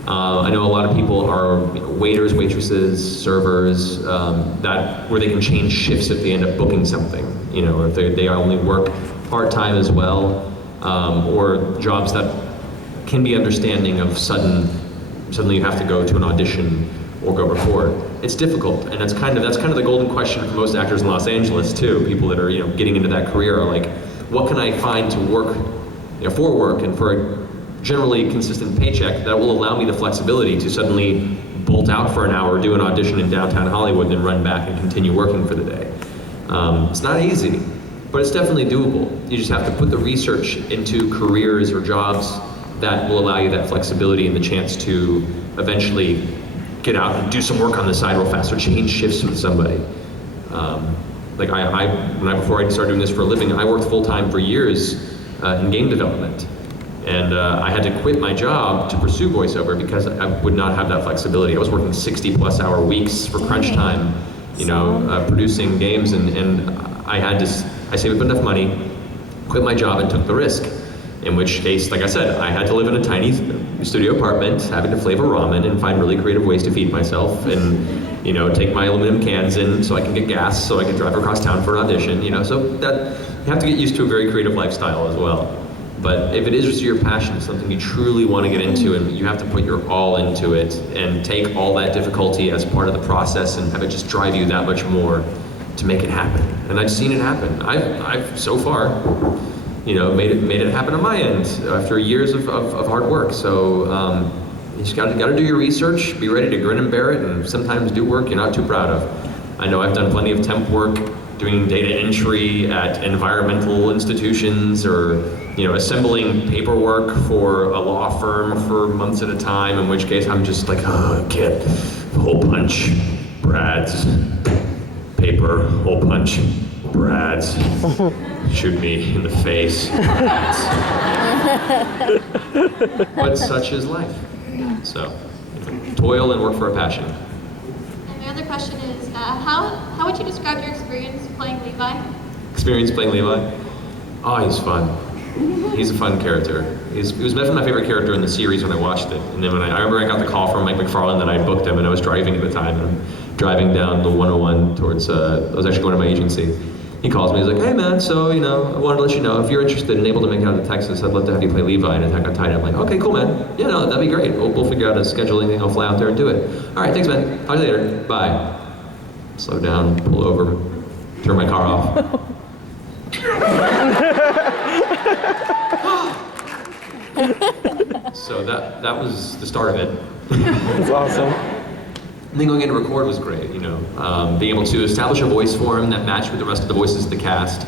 I know a lot of people are waiters, waitresses, servers, where they can change shifts if they end up booking something, you know, or if they only work part-time as well, or jobs that can be understanding of suddenly you have to go to an audition or go record. It's difficult, and that's kind of the golden question for most actors in Los Angeles too. People that are getting into that career are like, what can I find to work, for work and for a generally consistent paycheck that will allow me the flexibility to suddenly bolt out for an hour, do an audition in downtown Hollywood, then run back and continue working for the day. It's not easy, but it's definitely doable. You just have to put the research into careers or jobs that will allow you that flexibility and the chance to eventually get out and do some work on the side real fast or change shifts with somebody. Like before I started doing this for a living, I worked full-time for years in game development. And I had to quit my job to pursue voiceover because I would not have that flexibility. I was working 60+ hour weeks for crunch time, producing games, and I saved up enough money, quit my job, and took the risk. In which case, like I said, I had to live in a tiny studio apartment, having to flavor ramen and find really creative ways to feed myself, and take my aluminum cans in so I can get gas, so I can drive across town for an audition. So that you have to get used to a very creative lifestyle as well. But if it is your passion, something you truly want to get into, and you have to put your all into it and take all that difficulty as part of the process and have it just drive you that much more to make it happen. And I've seen it happen. I've so far, made it happen on my end after years of hard work. So you just got to do your research, be ready to grin and bear it, and sometimes do work you're not too proud of. I know I've done plenty of temp work, doing data entry at environmental institutions, or assembling paperwork for a law firm for months at a time, in which case I'm just like, oh, kid, hole punch, Brad's, paper, hole punch, Brad's, shoot me in the face. But such is life. So, toil and work for a passion. And my other question is, how would you describe your experience playing Levi? Experience playing Levi? Oh, he's fun. He's a fun character. He was definitely my favorite character in the series when I watched it. And then I remember I got the call from Mike McFarlane that I booked him, and I was driving at the time. And I'm driving down the 101 towards, I was actually going to my agency. He calls me, he's like, hey man, so, I wanted to let you know, if you're interested and able to make it out to Texas, I'd love to have you play Levi. And I got tied up, I'm like, okay, cool man. Yeah, no, that'd be great. We'll figure out a scheduling, I'll fly out there and do it. All right, thanks man. Talk to you later. Bye. Slow down, pull over, turn my car off. So that was the start of it. That's awesome. And then going in to record was great, being able to establish a voice for him that matched with the rest of the voices of the cast.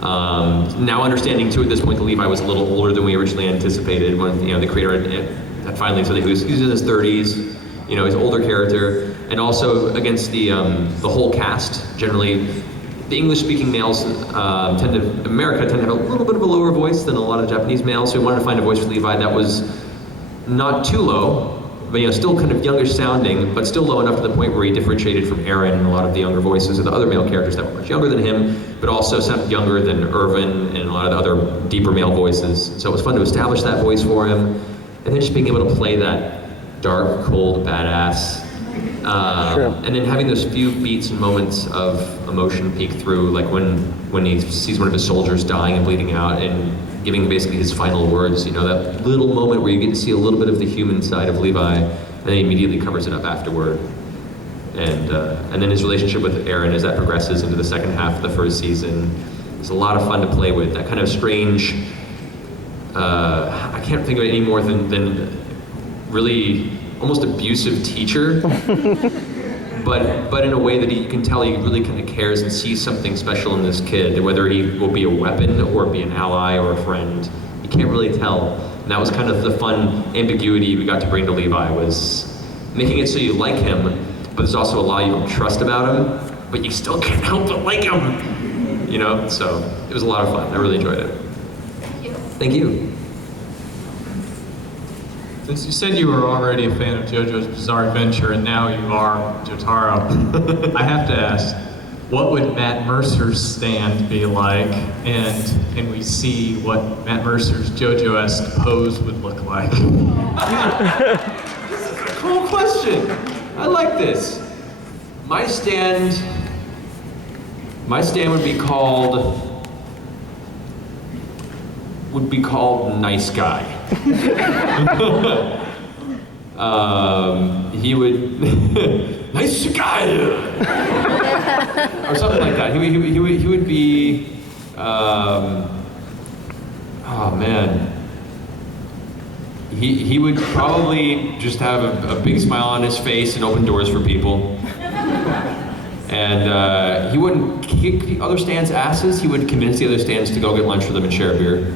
Now understanding too at this point that Levi was a little older than we originally anticipated when the creator had finally said he was in his 30s, he's an older character, and against the whole cast. Generally, the English-speaking males America tend to have a little bit of a lower voice than a lot of Japanese males, so we wanted to find a voice for Levi that was not too low, but still kind of youngish sounding, but still low enough to the point where he differentiated from Aaron and a lot of the younger voices of the other male characters that were much younger than him, but also sounded younger than Irvin and a lot of the other deeper male voices. So it was fun to establish that voice for him, and then just being able to play that dark, cold, badass, and then having those few beats and moments of emotion peek through, like when he sees one of his soldiers dying and bleeding out, and giving basically his final words, that little moment where you get to see a little bit of the human side of Levi, and then he immediately covers it up afterward. And then his relationship with Aaron as that progresses into the second half of the first season is a lot of fun to play with. That kind of strange, I can't think of it any more than really almost abusive teacher, but in a way that you can tell he really kind of cares and sees something special in this kid, whether he will be a weapon or be an ally or a friend. You can't really tell. And that was kind of the fun ambiguity we got to bring to Levi, was making it so you like him, but there's also a lot you don't trust about him, but you still can't help but like him. So it was a lot of fun. I really enjoyed it. Thank you. Thank you. Since you said you were already a fan of JoJo's Bizarre Adventure and now you are Jotaro, I have to ask, what would Matt Mercer's stand be like? And can we see what Matt Mercer's JoJo-esque pose would look like? This is a cool question. I like this. My stand would be called Nice Guy. He would, nice guy, or something like that. He would be, oh man. He would probably just have a big smile on his face and open doors for people. And he wouldn't kick the other stands' asses, he would convince the other stands to go get lunch with them and share a beer.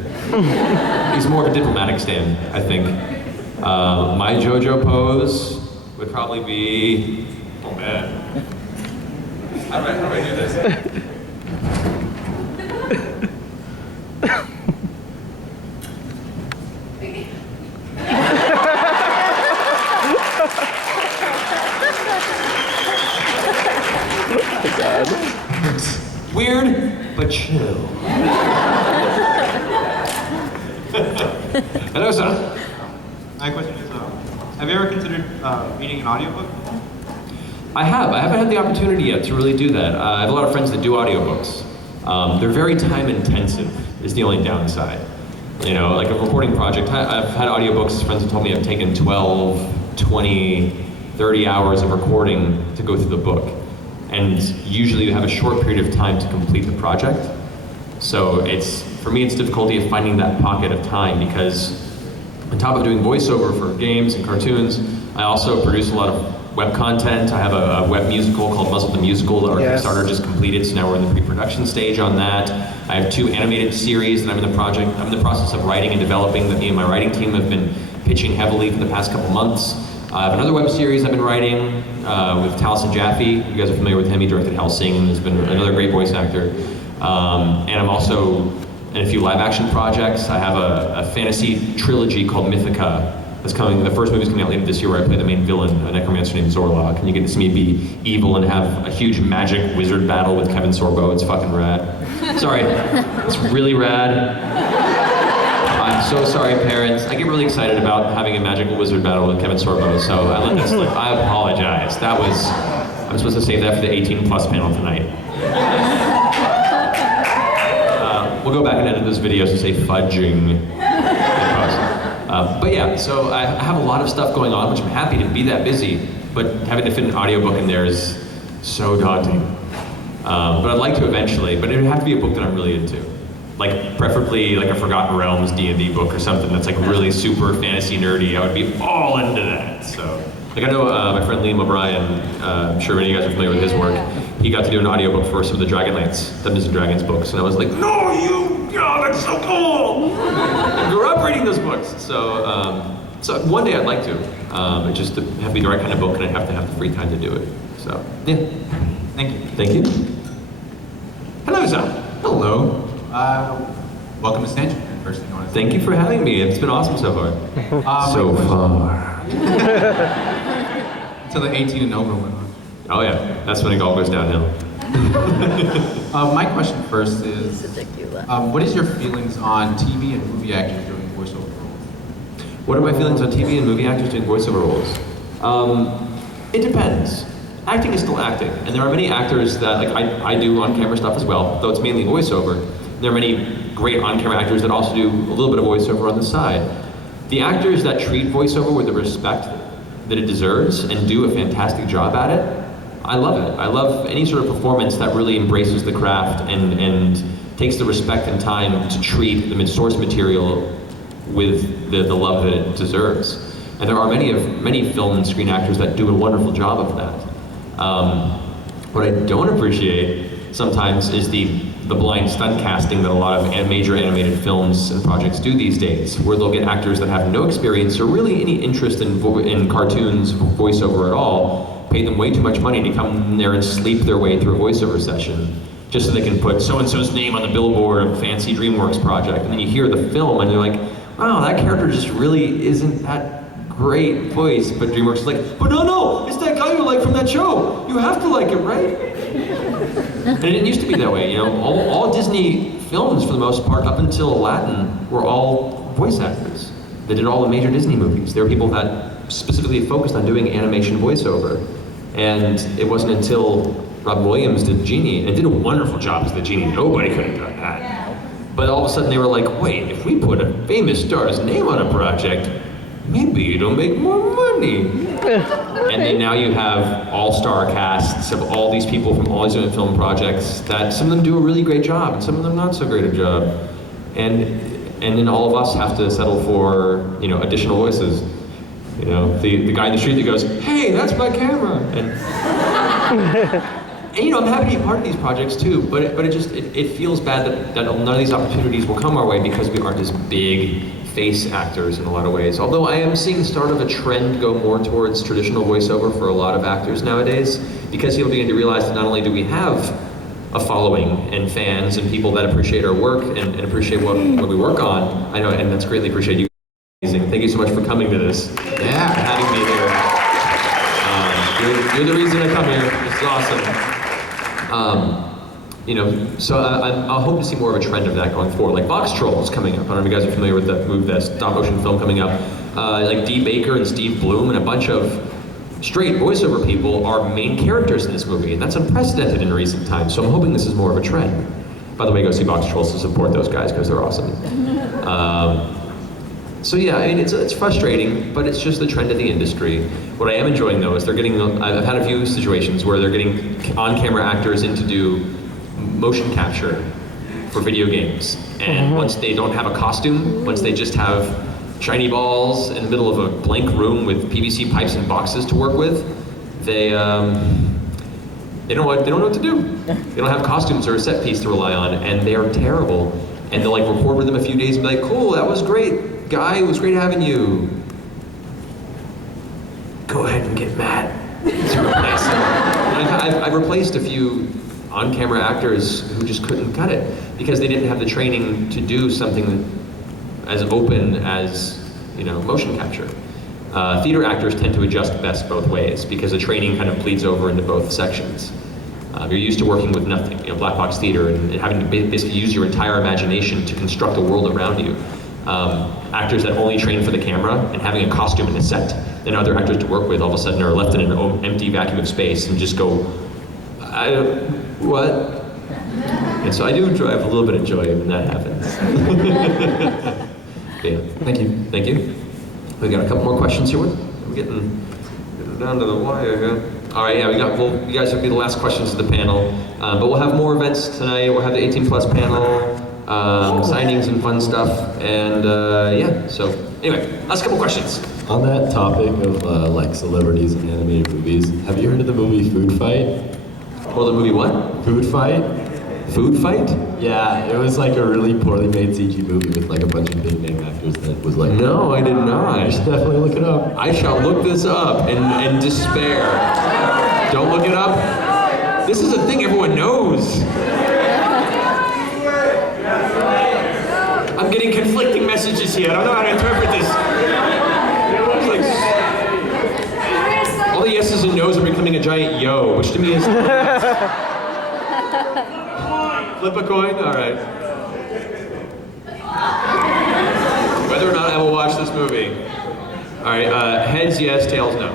He's more of a diplomatic stand, I think. My JoJo pose would probably be, oh man. How do I do this? Weird, but chill. Hello, sir. My question is, have you ever considered reading an audiobook? I have. I haven't had the opportunity yet to really do that. I have a lot of friends that do audiobooks. They're very time intensive, is the only downside. You know, like a recording project, I've had audiobooks, friends have told me I've taken 12, 20, 30 hours of recording to go through the book. And usually you have a short period of time to complete the project. So for me, it's difficulty of finding that pocket of time because on top of doing voiceover for games and cartoons, I also produce a lot of web content. I have a web musical called Muzzle the Musical that our Kickstarter just completed, so now we're in the pre-production stage on that. I have 2 animated series that I'm in the process of writing and developing that me and my writing team have been pitching heavily for the past couple months. I have another web series I've been writing with Taliesin Jaffe. You guys are familiar with him. He directed Hellsing and has been another great voice actor. And I'm also in a few live action projects. I have a fantasy trilogy called Mythica that's coming. The first movie's coming out later this year where I play the main villain, a necromancer named Zorlok. And you get to see me be evil and have a huge magic wizard battle with Kevin Sorbo. It's fucking rad. Sorry, it's really rad. I'm so sorry, parents. I get really excited about having a magical wizard battle with Kevin Sorbo, so I let that slip. I apologize. I'm supposed to save that for the 18+ panel tonight. We'll go back and edit those videos and say fudging. But yeah, so I have a lot of stuff going on, which I'm happy to be that busy, but having to fit an audiobook in there is so daunting. But I'd like to eventually, but it would have to be a book that I'm really into. Like preferably like a Forgotten Realms D&D book or something that's like really super fantasy nerdy. I would be all into that. So, like I know my friend Liam O'Brien, I'm sure many of you guys are familiar with his work. He got to do an audiobook for some of the Dragonlance, Dungeons and Dragons books, and I was like, no, that's so cool! I grew up reading those books. So, so one day I'd like to. It just have to be the right kind of book, and I'd have to have the free time to do it. So, yeah. Thank you. Thank you. Hello, Zach. Hello. Welcome to Stanchion, first thing I want to say. Thank you for having me. It's been awesome so far. So far. Until the 18 and over went on. Oh yeah, that's when it all goes downhill. My question first is, what is your feelings on TV and movie actors doing voiceover roles? What are my feelings on TV and movie actors doing voiceover roles? It depends. Acting is still acting, and there are many actors that, like I do on-camera stuff as well, though it's mainly voiceover. There are many great on-camera actors that also do a little bit of voiceover on the side. The actors that treat voiceover with the respect that it deserves and do a fantastic job at it, I love it. I love any sort of performance that really embraces the craft and takes the respect and time to treat the source material with the love that it deserves. And there are many film and screen actors that do a wonderful job of that. What I don't appreciate sometimes is the blind stunt casting that a lot of major animated films and projects do these days, where they'll get actors that have no experience or really any interest in cartoons, voiceover at all, pay them way too much money to come in there and sleep their way through a voiceover session, just so they can put so-and-so's name on the billboard of a fancy DreamWorks project. And then you hear the film and you're like, wow, that character just really isn't that great voice. But DreamWorks is like, but no, it's that guy you like from that show. You have to like it, right? And it didn't used to be that way, you know. All Disney films, for the most part, up until Aladdin, were all voice actors. They did all the major Disney movies. There were people that specifically focused on doing animation voiceover. And it wasn't until Robin Williams did Genie, and did a wonderful job as the Genie. Nobody could have done that. But all of a sudden they were like, wait, if we put a famous star's name on a project, maybe it'll make more money. And then now you have all-star casts of all these people from all these different film projects that some of them do a really great job and some of them not so great a job. And then all of us have to settle for, additional voices. The guy in the street that goes, hey, that's my camera. And I'm happy to be part of these projects too, but it feels bad that none of these opportunities will come our way because we aren't as big face actors in a lot of ways. Although I am seeing the start of a trend go more towards traditional voiceover for a lot of actors nowadays, because people begin to realize that not only do we have a following and fans and people that appreciate our work and appreciate what we work on, I know, and that's greatly appreciated. Thank you so much for coming to this. Yeah. For having me here. You're the reason I come here. It's awesome. So I'll hope to see more of a trend of that going forward. Like Box Trolls coming up. I don't know if you guys are familiar with that movie, that stop motion film coming up. Like Dee Baker and Steve Bloom and a bunch of straight voiceover people are main characters in this movie, and that's unprecedented in recent times. So I'm hoping this is more of a trend. By the way, go see Box Trolls to support those guys because they're awesome. So yeah, I mean, it's frustrating, but it's just the trend of the industry. What I am enjoying though is I've had a few situations where they're getting on-camera actors in to do motion capture for video games. And once they don't have a costume, once they just have shiny balls in the middle of a blank room with PVC pipes and boxes to work with, they don't know what to do. They don't have costumes or a set piece to rely on, and they're terrible. And they'll record with them a few days and be like, cool, that was great. Guy, it was great having you. Go ahead and get Matt to replace him. I've replaced a few on-camera actors who just couldn't cut it because they didn't have the training to do something as open as, motion capture. Theater actors tend to adjust best both ways because the training kind of bleeds over into both sections. You're used to working with nothing, black box theater, and having to basically use your entire imagination to construct a world around you. Actors that only train for the camera and having a costume and a set, then other actors to work with all of a sudden are left in an empty vacuum of space and just go, what? And so I do have a little bit of joy when that happens. Yeah, thank you. We got a couple more questions here. We're getting down to the wire here. All right, yeah, you guys will be the last questions of the panel, but we'll have more events tonight. We'll have the 18 plus panel, signings and fun stuff, and yeah. So anyway, last couple questions. On that topic of celebrities and animated movies, have you heard of the movie Food Fight? Well, the movie what? Food Fight. Food Fight? Yeah, it was a really poorly made CG movie with a bunch of big name actors that was No, I did not. You should definitely look it up. I shall look this up in despair. Don't look it up. This is a thing everyone knows. I'm getting conflicting messages here. I don't know how to interpret this. All the yeses and nos are becoming a giant yo, which to me is... Flip a coin? All right. Whether or not I will watch this movie. All right, heads yes, tails no.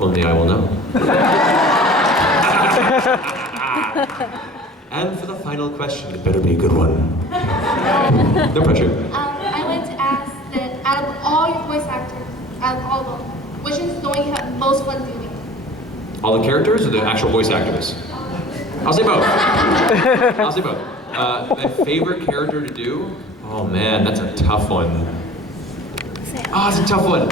Only I will know. And for the final question, it better be a good one. No pressure. I wanted to ask that out of all your voice actors, out of all of them, which is the one you have most fun doing? All the characters or the actual voice actors? I'll say both. My favorite character to do? Oh man, that's a tough one. It's a tough one.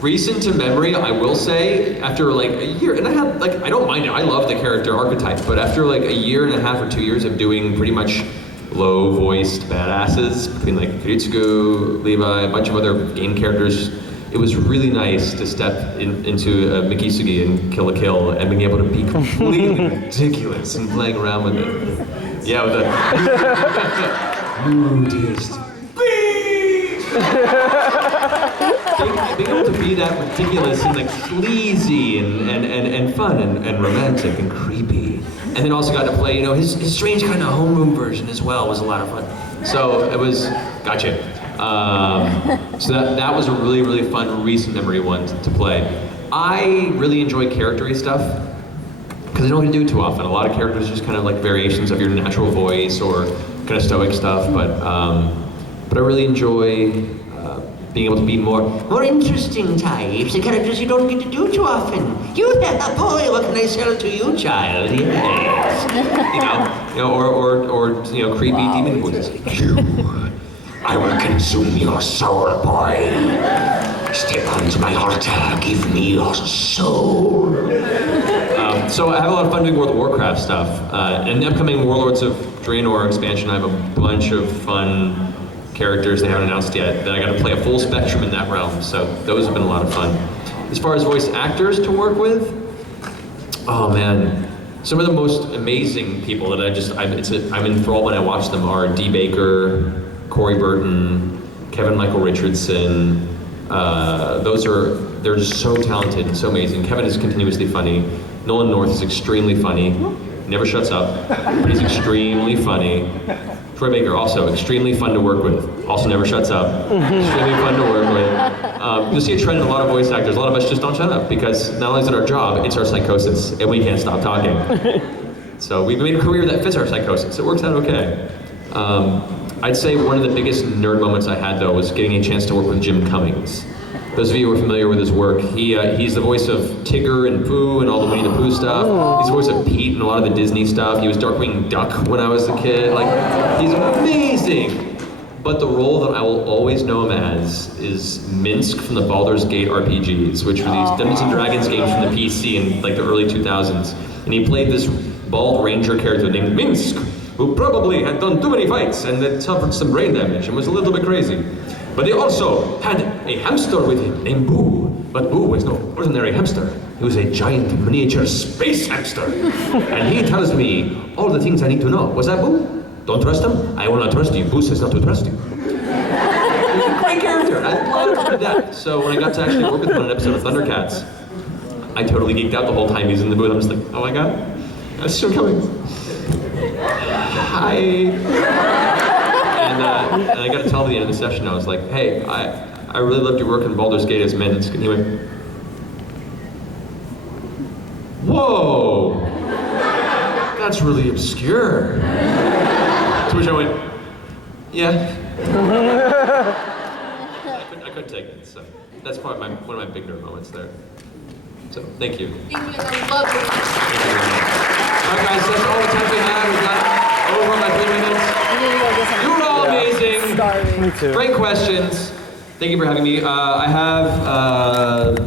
Recent to memory, I will say, after a year, and I don't mind it, I love the character archetype, but after a year and a half or 2 years of doing pretty much low-voiced badasses, between Kuritsugu, Levi, a bunch of other game characters, it was really nice to step into Mikisugi and Kill la Kill and being able to be completely ridiculous and playing around with it. Yeah, with the nudist. Being able to be that ridiculous and sleazy and fun and romantic and creepy. And then also got to play, his strange kind of homeroom version as well was a lot of fun. So it was, gotcha. So that was a really, really fun recent memory one to play. I really enjoy character-y stuff. because I don't get to do it too often. A lot of characters are just kind of like variations of your natural voice or kind of stoic stuff, but I really enjoy being able to be more interesting types, the characters you don't get to do too often. You have a boy, what can I sell to you, child? Yes. Or creepy demon voices. I will consume your soul, boy. Step onto my altar, give me your soul. So I have a lot of fun doing World of Warcraft stuff. And the upcoming Warlords of Draenor expansion, I have a bunch of fun characters they haven't announced yet. That I got to play a full spectrum in that realm. So those have been a lot of fun. As far as voice actors to work with, oh man, some of the most amazing people that I'm enthralled when I watch them are Dee Baker, Corey Burton, Kevin Michael Richardson. They're just so talented and so amazing. Kevin is continuously funny. Nolan North is extremely funny. Never shuts up, but he's extremely funny. Troy Baker, also extremely fun to work with. Also never shuts up. Extremely fun to work with. You'll see a trend in a lot of voice actors. A lot of us just don't shut up because not only is it our job, it's our psychosis, and we can't stop talking. So we've made a career that fits our psychosis. It works out okay. I'd say one of the biggest nerd moments I had though was getting a chance to work with Jim Cummings. Those of you who are familiar with his work, he's the voice of Tigger and Pooh and all the Winnie the Pooh stuff. He's the voice of Pete and a lot of the Disney stuff. He was Darkwing Duck when I was a kid. He's amazing. But the role that I will always know him as is Minsk from the Baldur's Gate RPGs, which were these Dungeons and Dragons games from the PC in the early 2000s. And he played this bald ranger character named Minsk, who probably had done too many fights and had suffered some brain damage and was a little bit crazy. But he also had a hamster with him named Boo. But Boo was no ordinary hamster. He was a giant miniature space hamster. And he tells me all the things I need to know. Was that Boo? Don't trust him? I will not trust you. Boo says not to trust you. He was a great character. I loved him to death. So when I got to actually work with him on an episode of Thundercats, I totally geeked out the whole time he's in the booth. I'm just like, oh my god, that's so coming. Hi. And I got to tell him at the end of the session, I was like, hey, I really loved your work in Baldur's Gate as Minsk. And he went, whoa, that's really obscure. To which I went, yeah. I couldn't take it, so that's probably one of my big nerd moments there. So, thank you. Thank you, I love it. Thank you very much. All right, guys, that's all the time we have. We've got over my 3 minutes. You were all amazing. Me too. Great questions. Thank you for having me. I have